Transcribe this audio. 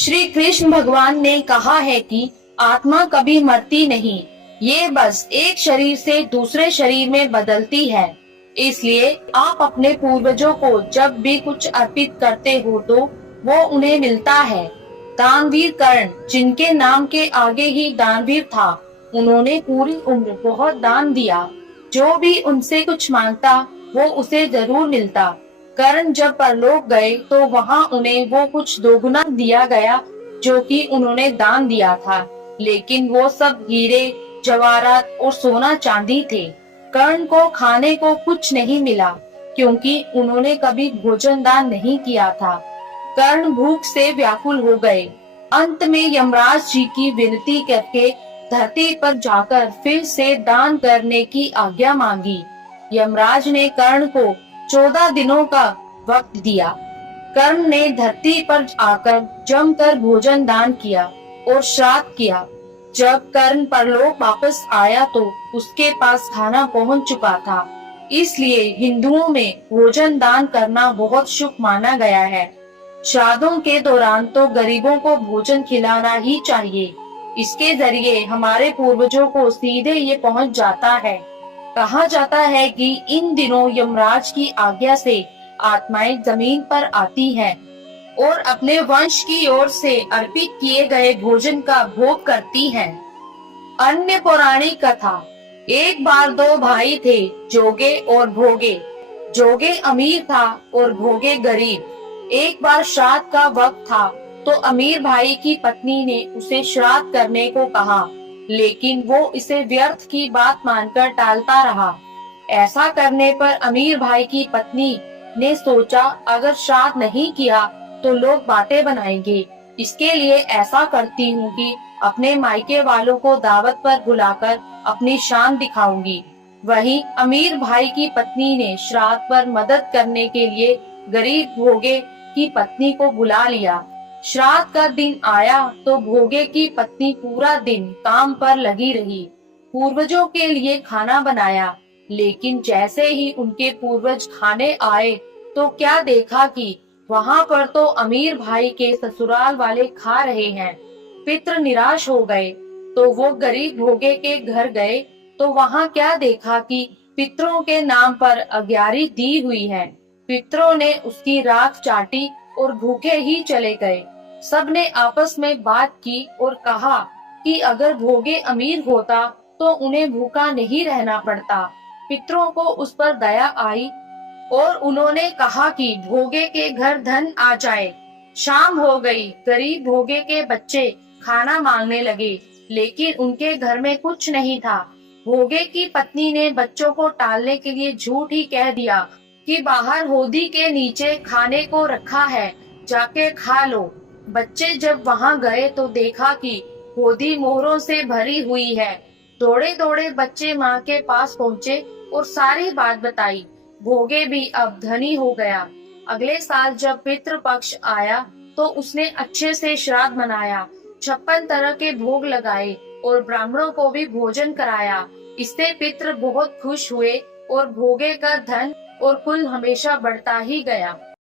श्री कृष्ण भगवान ने कहा है कि आत्मा कभी मरती नहीं, ये बस एक शरीर से दूसरे शरीर में बदलती है। इसलिए आप अपने पूर्वजों को जब भी कुछ अर्पित करते हो तो वो उन्हें मिलता है। दानवीर कर्ण, जिनके नाम के आगे ही दानवीर था, उन्होंने पूरी उम्र बहुत दान दिया। जो भी उनसे कुछ मांगता वो उसे जरूर मिलता। कर्ण जब परलोक गए तो वहाँ उन्हें वो कुछ दोगुना दिया गया जो कि उन्होंने दान दिया था, लेकिन वो सब हीरे जवाहरात और सोना चांदी थे। कर्ण को खाने को कुछ नहीं मिला क्योंकि उन्होंने कभी भोजन दान नहीं किया था। कर्ण भूख से व्याकुल हो गए। अंत में यमराज जी की विनती करके धरती पर जाकर फिर से दान करने की आज्ञा मांगी। यमराज ने कर्ण को 14 दिनों का वक्त दिया। कर्ण ने धरती पर आकर जमकर भोजन दान किया और श्राद्ध किया। जब कर्ण परलोक वापस आया तो उसके पास खाना पहुंच चुका था। इसलिए हिंदुओं में भोजन दान करना बहुत शुभ माना गया है। श्राद्धों के दौरान तो गरीबों को भोजन खिलाना ही चाहिए। इसके जरिए हमारे पूर्वजों को सीधे ये पहुंच जाता है। कहा जाता है कि इन दिनों यमराज की आज्ञा से आत्माएं जमीन पर आती हैं और अपने वंश की ओर से अर्पित किए गए भोजन का भोग करती हैं। अन्य पौराणिक कथा। एक बार दो भाई थे, जोगे और भोगे। जोगे अमीर था और भोगे गरीब। एक बार श्राद्ध का वक्त था तो अमीर भाई की पत्नी ने उसे श्राद्ध करने को कहा, लेकिन वो इसे व्यर्थ की बात मानकर टालता रहा। ऐसा करने पर अमीर भाई की पत्नी ने सोचा, अगर श्राद्ध नहीं किया तो लोग बातें बनाएंगे। इसके लिए ऐसा करती हूँ कि अपने मायके वालों को दावत पर बुलाकर अपनी शान दिखाऊंगी। वहीं अमीर भाई की पत्नी ने श्राद्ध पर मदद करने के लिए गरीब भोगे की पत्नी को बुला लिया। श्राद्ध का दिन आया तो भोगे की पत्नी पूरा दिन काम पर लगी रही। पूर्वजों के लिए खाना बनाया, लेकिन जैसे ही उनके पूर्वज खाने आए तो क्या देखा कि वहाँ पर तो अमीर भाई के ससुराल वाले खा रहे हैं। पितृ निराश हो गए तो वो गरीब भोगे के घर गए तो वहाँ क्या देखा कि पितरों के नाम पर अग्यारी दी हुई है। पितरों ने उसकी राख चाटी और भूखे ही चले गए। सबने आपस में बात की और कहा कि अगर भोगे अमीर होता तो उन्हें भूखा नहीं रहना पड़ता। पितरों को उस पर दया आई और उन्होंने कहा कि भोगे के घर धन आ जाए। शाम हो गई। गरीब भोगे के बच्चे खाना मांगने लगे, लेकिन उनके घर में कुछ नहीं था। भोगे की पत्नी ने बच्चों को टालने के लिए झूठ ही कह दिया कि बाहर होदी के नीचे खाने को रखा है, जाके खा लो। बच्चे जब वहां गए तो देखा कि होदी मोहरों से भरी हुई है। दौड़े दौड़े बच्चे माँ के पास पहुँचे और सारी बात बताई। भोगे भी अब धनी हो गया। अगले साल जब पितृ पक्ष आया तो उसने अच्छे से श्राद्ध मनाया, 56 तरह के भोग लगाए और ब्राह्मणों को भी भोजन कराया। इससे पितृ बहुत खुश हुए और भोगे का धन और कुल हमेशा बढ़ता ही गया।